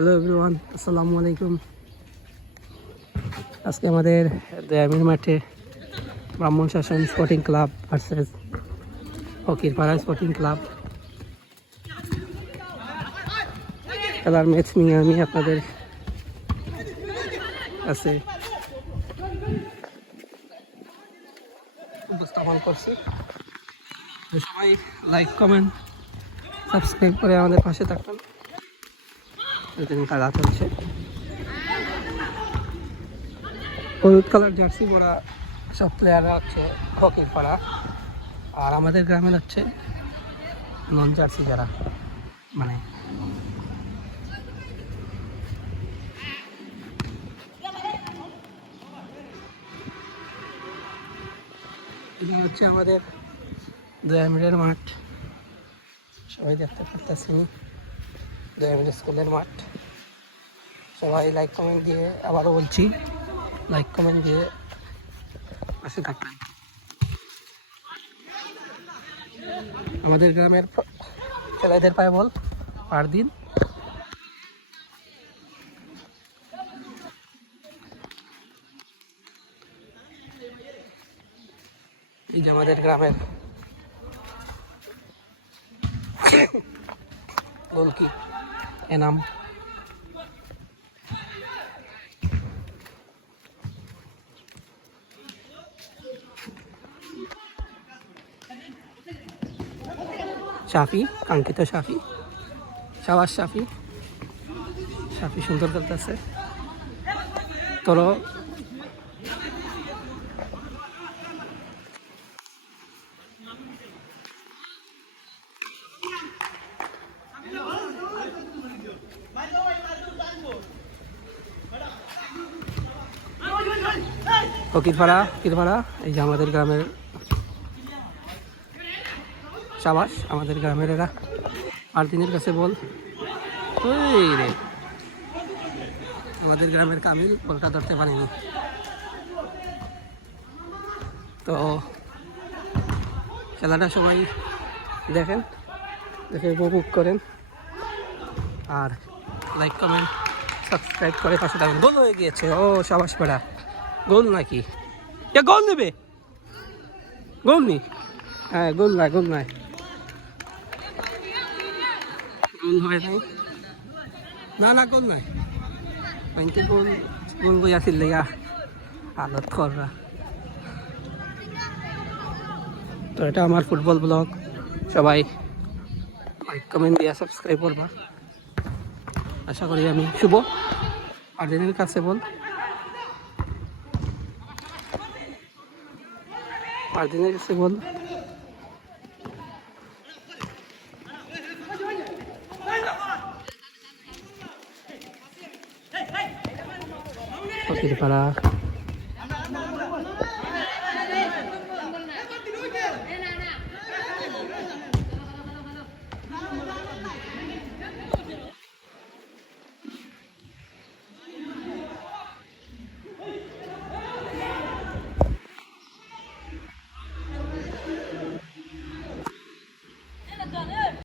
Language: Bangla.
হ্যালো এভরিওয়ান, আসসালামু আলাইকুম। আজকে আমাদের দয়ামির মাঠে ব্রাহ্মণ শাসন sporting club versus Fakirpara sporting club খেলার ম্যাচ নিয়ে আমি আপনাদের কাছে উপস্থাপন করছি। সবাই লাইক, কমেন্ট, সাবস্ক্রাইব করে আমাদের পাশে থাকবেন। খেলা চলছে, হলুদ কালার জার্সি পরা সব প্লেয়াররা হচ্ছে ফকিরপাড়া, আর আমাদের গ্রামের হচ্ছে নন জার্সি যারা, মানে এটা হচ্ছে আমাদের দয়ামিরের মাঠ। সবাই দেখতে পারতেছি, দয়ামির স্কুলের মাঠ। সবাই লাইক কমেন্ট দিয়ে, আবারও বলছি, লাইক কমেন্ট দিয়ে পাশে থাকবেন। আমাদের গ্রামের ছেলেদের পায়ে বল পার দিন। এই যে আমাদের গ্রামের গোলকি এনাম। শাফি, কাঙ্ক্ষিত শাফি, শাবাশ শাফি। শাফি সুন্দর খেলতেছে। তোর ফকিরপাড়া এই যে আমাদের গ্রামের শাবাশ, আমাদের গ্রামের এরা। আর দিনের কাছে বল, ওই রে আমাদের গ্রামের কামিল বলটা ধরতে পারেনি। তো খেলাটা সবাই দেখেন, দেখে উপভোগ করেন, আর লাইক কমেন্ট সাবস্ক্রাইব করে পাশে থাকবেন। গোল হয়ে গিয়েছে, ও শাবাশ পাড়া। গোল নাকি? এ গোল নেবে? গোল নি? হ্যাঁ, গোল নাই, গোল নাই, গোল হয় নাই। না গোল নাই। ব্যাংকে গোল গোল বই আসিল লেগা হালত কররা। তো এটা আমার ফুটবল ব্লগ। সবাই লাইক কমেন্ট দিয়ে সাবস্ক্রাইব করবা। আশা করি আমি শুভ আর্জেন্টিনার কাছে বল, আর্জেন্টিনার কাছে বল। ফকিরপাড়া